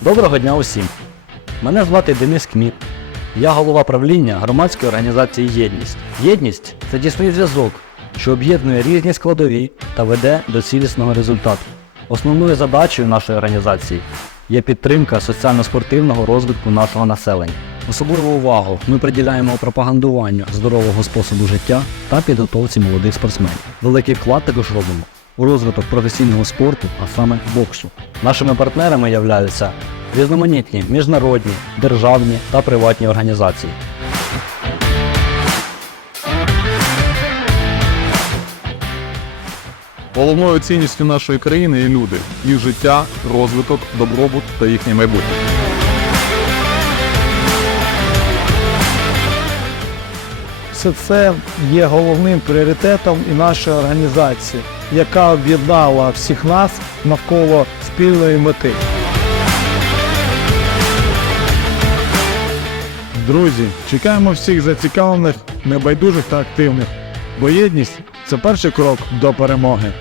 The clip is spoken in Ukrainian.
Доброго дня усім! Мене звати Денис Кміт. Я голова правління громадської організації Єдність. Єдність це тісний зв'язок, що об'єднує різні складові та веде до цілісного результату. Основною задачею нашої організації є підтримка соціально-спортивного розвитку нашого населення. Особливу увагу ми приділяємо пропагандуванню здорового способу життя та підготовці молодих спортсменів. Великий вклад також робимо у розвиток професійного спорту, а саме боксу. Нашими партнерами являються різноманітні міжнародні, державні та приватні організації. Головною цінністю нашої країни є люди, їх життя, розвиток, добробут та їхнє майбутнє. Все це є головним пріоритетом і нашої організації, яка об'єднала всіх нас навколо спільної мети. Друзі, чекаємо всіх зацікавлених, небайдужих та активних, бо єдність це перший крок до перемоги.